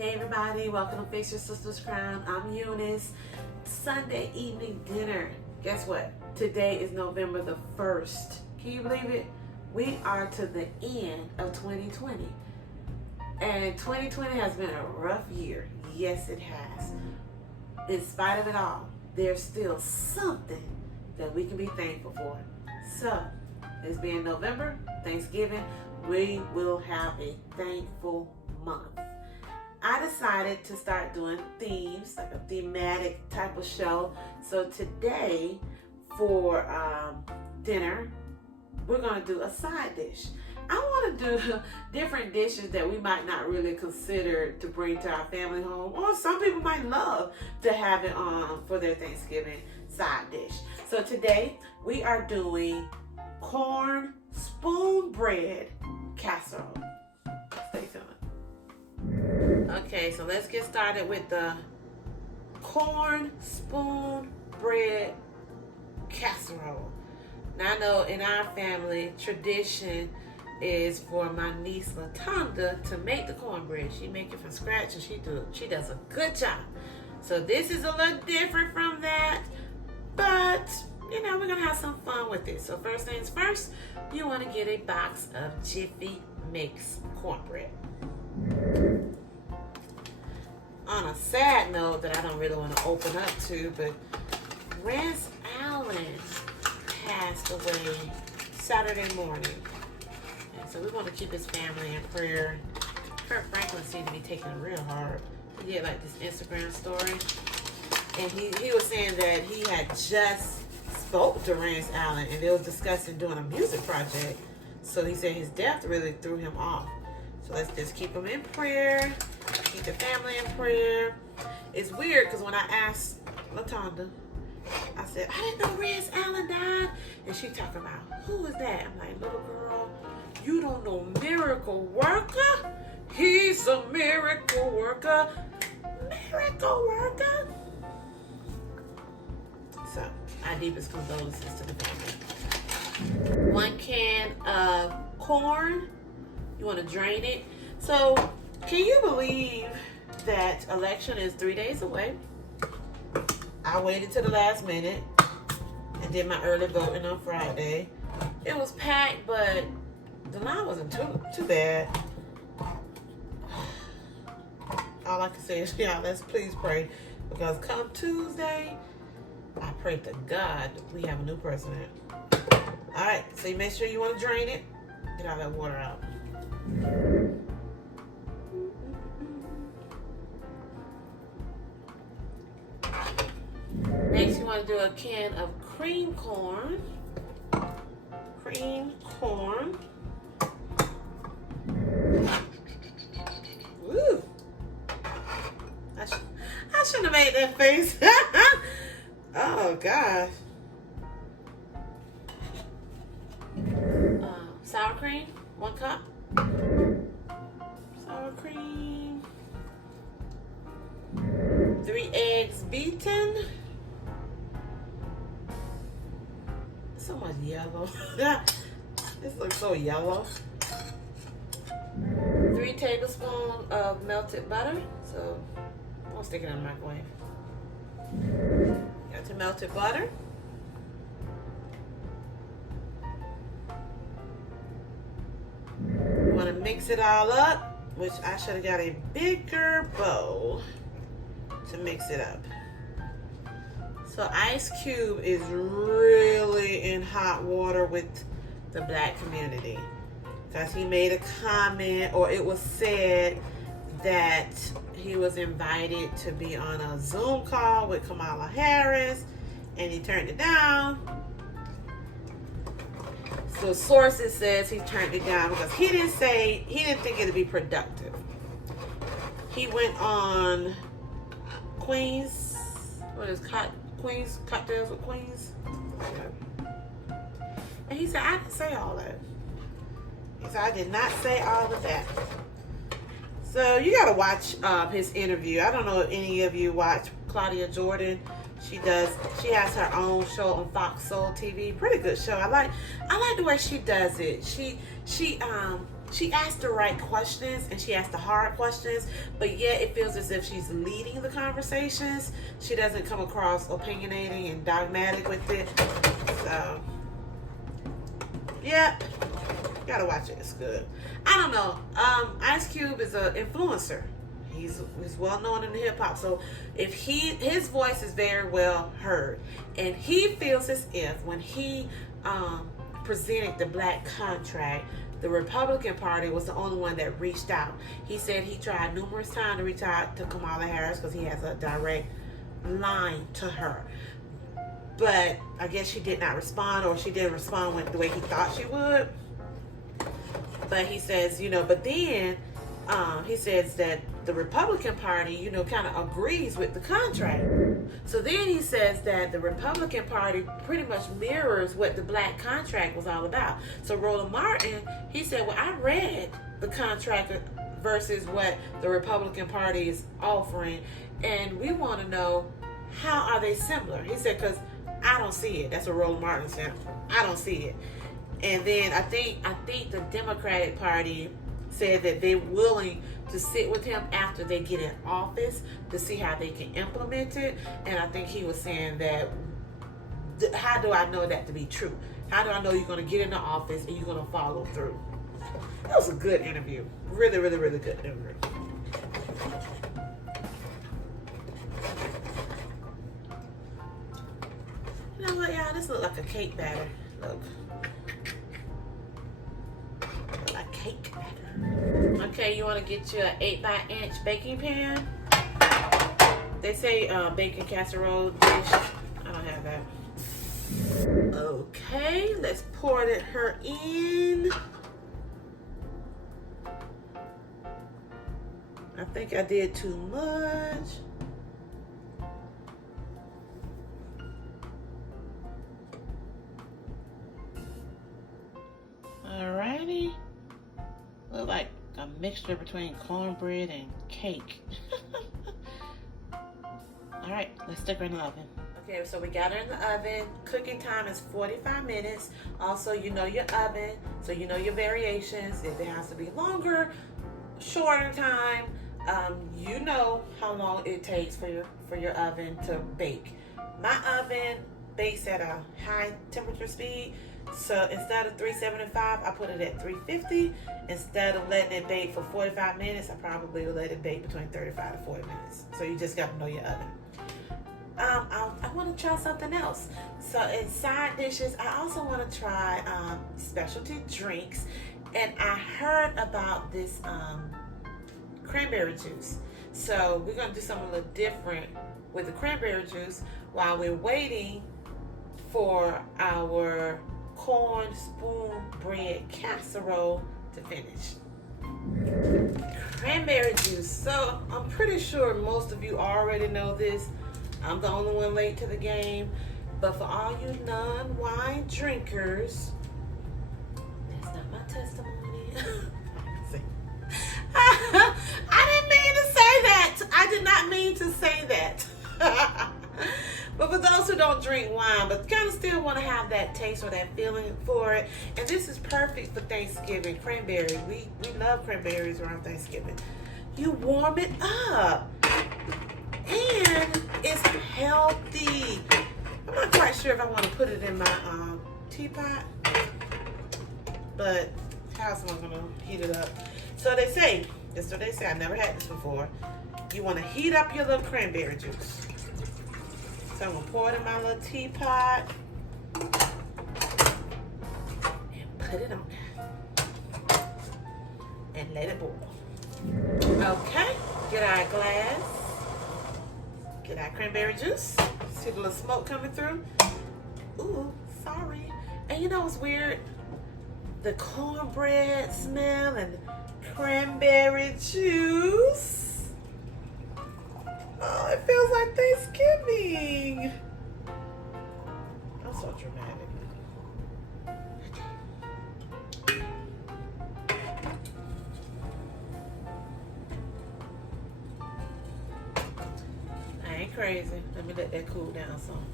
Hey everybody, welcome to Fix Your Sister's Crown. I'm Eunice. Sunday evening dinner. Guess what? Today is November the 1st. Can you believe it? We are to the end of 2020. And 2020 has been a rough year. Yes, it has. In spite of it all, there's still something that we can be thankful for. So, it's being November, Thanksgiving, we will have a thankful month. I decided to start doing themes, like a thematic type of show. So today, for dinner, we're going to do a side dish. I want to do different dishes that we might not really consider to bring to our family home, or some people might love to have it on for their Thanksgiving side dish. So today, we are doing corn spoon bread casserole. Stay tuned. Okay, so let's get started with the corn spoon bread casserole. Now I know in our family, tradition is for my niece Latanda to make the cornbread. She make it from scratch and she does a good job. So this is a little different from that, but you know, we're gonna have some fun with it. So first things first, you wanna get a box of Jiffy Mix cornbread. On a sad note that I don't really want to open up to, but Rance Allen passed away Saturday morning. And so we want to keep his family in prayer. Kurt Franklin seemed to be taking it real hard. He did like this Instagram story. And he was saying that he had just spoke to Rance Allen and they was discussing doing a music project. So he said his death really threw him off. So let's just keep him in prayer. Keep the family in prayer. It's weird because when I asked Latanda, I said, I didn't know Rance Allen died. And she talking about, who is that? I'm like, little girl, you don't know Miracle Worker? He's a miracle worker. Miracle worker. So, our deepest condolences to the family. 1 can of corn. You want to drain it. So, can you believe that election is 3 days away? I waited to the last minute and did my early voting on Friday. It was packed, but the line wasn't too bad. All I can say is, yeah, let's please pray. Because come Tuesday, I pray to God that we have a new president. All right, so you make sure you want to drain it. Get all that water out. Next, you want to do a can of cream corn. Cream corn. Woo! I shouldn't have made that face. Oh, gosh. Sour cream, 1 cup. Sour cream. 3 eggs beaten. So much yellow. This looks so yellow. 3 tablespoons of melted butter. So I'll stick it in the microwave. Got your melted butter. You want to mix it all up, which I should have got a bigger bowl to mix it up. So Ice Cube is really in hot water with the black community because he made a comment, or it was said that he was invited to be on a Zoom call with Kamala Harris and he turned it down. So sources says he turned it down because he didn't think it'd be productive. He went on Queens Cocktails with Queens. And he said, I didn't say all that. He said, I did not say all of that. So you got to watch his interview. I don't know if any of you watch Claudia Jordan. She has her own show on Fox Soul TV. Pretty good show. I like the way she does it. She she asked the right questions and she asked the hard questions, but yet it feels as if she's leading the conversations. She doesn't come across opinionating and dogmatic with it. So, yeah, gotta watch it. It's good. I don't know. Ice Cube is an influencer. He's well known in the hip hop. So if his voice is very well heard, and he feels as if when he presented the black contract, the Republican Party was the only one that reached out. He said he tried numerous times to reach out to Kamala Harris because he has a direct line to her. But I guess she did not respond, or she didn't respond the way he thought she would. But he says, but then he says that the Republican Party, kind of agrees with the contract. So then he says that the Republican Party pretty much mirrors what the black contract was all about. So Roland Martin, he said, well, I read the contract versus what the Republican Party is offering, and we want to know, how are they similar? He said, because I don't see it. That's what Roland Martin said. I don't see it. And then I think the Democratic Party said that they're willing to sit with him after they get in office to see how they can implement it. And I think he was saying that, how do I know that to be true? How do I know you're going to get into office and you're going to follow through? That was a good interview. Really, really, really good interview. You know what, y'all? This looks like a cake batter. Look. Like cake batter. Okay, you want to get you an 8-by-inch baking pan. They say bacon casserole dish. I don't have that. Okay, let's pour her in. I think I did too much. Alrighty. Look like a mixture between cornbread and cake. Alright, let's stick her in the oven. Okay, so we got her in the oven. Cooking time is 45 minutes. Also, you know your oven, so you know your variations. If it has to be longer, shorter time, you know how long it takes for your oven to bake. My oven bakes at a high temperature speed. So instead of 375, I put it at 350. Instead of letting it bake for 45 minutes, I probably will let it bake between 35 to 40 minutes. So you just got to know your oven. I want to try something else. So in side dishes, I also want to try specialty drinks. And I heard about this cranberry juice. So we're going to do something a little different with the cranberry juice while we're waiting for our corn spoon bread casserole to finish. Cranberry juice. So I'm pretty sure most of you already know this. I'm the only one late to the game. But for all you non-wine drinkers, that's not my testimony. I didn't mean to say that. I did not mean to say that. But for those who don't drink wine, but kind of still want to have that taste or that feeling for it, and this is perfect for Thanksgiving. Cranberry. We love cranberries around Thanksgiving. You warm it up. And it's healthy. I'm not quite sure if I want to put it in my teapot, but how's I going to heat it up? So they say, that's what they say. I've never had this before. You want to heat up your little cranberry juice. So I'm going to pour it in my little teapot and put it on there and let it boil. Okay, get our glass. Get our cranberry juice. See the little smoke coming through? Ooh, sorry. And you know what's weird? The cornbread smell and cranberry juice. Oh, it feels like Thanksgiving. I'm so dramatic. Crazy. Let me let that cool down some.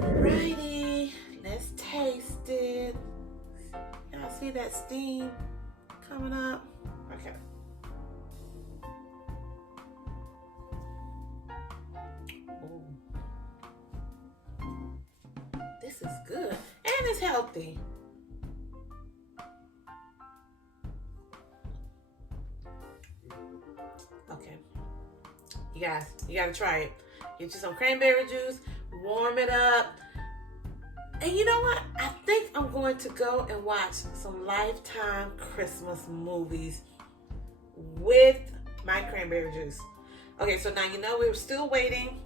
Alrighty, let's taste it. Y'all see that steam coming up. Okay. Ooh. This is good. And it's healthy. Okay. You guys, you gotta try it. Get you some cranberry juice, warm it up. And you know what? I think I'm going to go and watch some Lifetime Christmas movies with my cranberry juice. Okay, so now you know we're still waiting.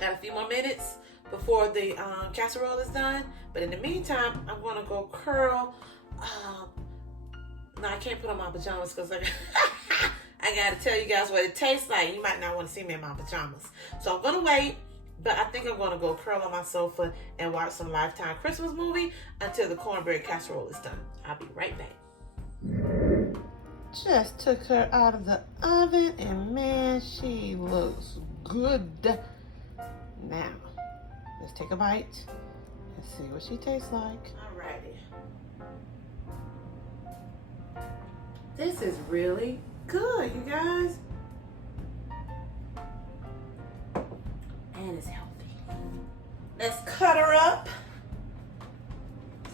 Got a few more minutes before the casserole is done. But in the meantime, I'm going to go curl. No, I can't put on my pajamas because I got to tell you guys what it tastes like. You might not want to see me in my pajamas. So I'm going to wait. But I think I'm going to go curl on my sofa and watch some Lifetime Christmas movie until the cornbread casserole is done. I'll be right back. Just took her out of the oven and man, she looks good. Now, let's take a bite and see what she tastes like. Alrighty. This is really good, you guys. And it's healthy. Let's cut her up.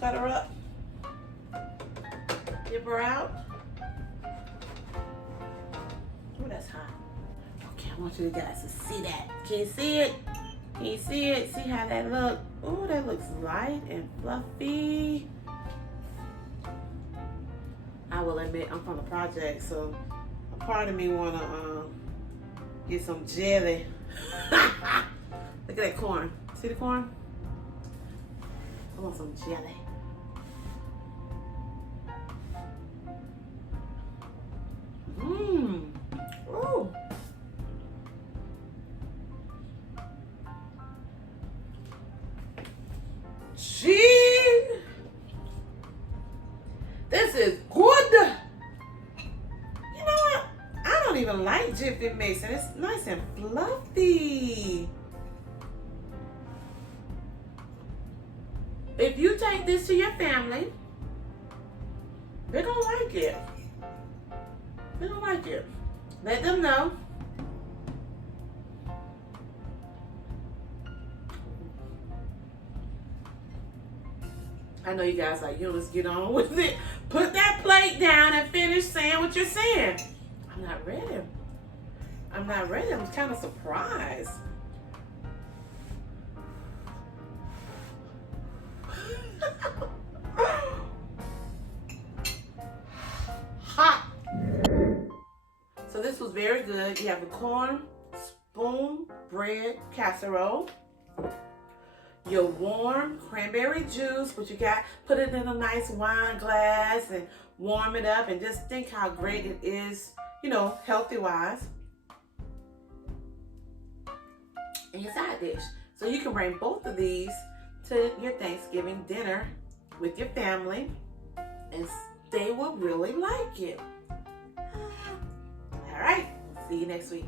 Cut her up. Dip her out. Oh, that's hot. Okay, I want you guys to see that. Can you see it? Can you see it? See how that looks? Oh, that looks light and fluffy. I will admit, I'm from the project, so a part of me wanna get some jelly. Look at that corn. See the corn? I want some jelly. Mmm. Ooh. Gee. This is good. You know what? I don't even like Jiffy Mix, and it's nice and fluffy. If you take this to your family, they're gonna like it. They're gonna like it. Let them know. I know you guys like, Eunice, get on with it. Put that plate down and finish saying what you're saying. I'm not ready. I'm not ready. I'm kind of surprised. Hot. So this was very good. You have the corn spoon bread casserole, your warm cranberry juice, which you got, put it in a nice wine glass and warm it up, and just think how great it is, you know, healthy wise. And your side dish. So you can bring both of these to your Thanksgiving dinner with your family, and they will really like it. All right, see you next week.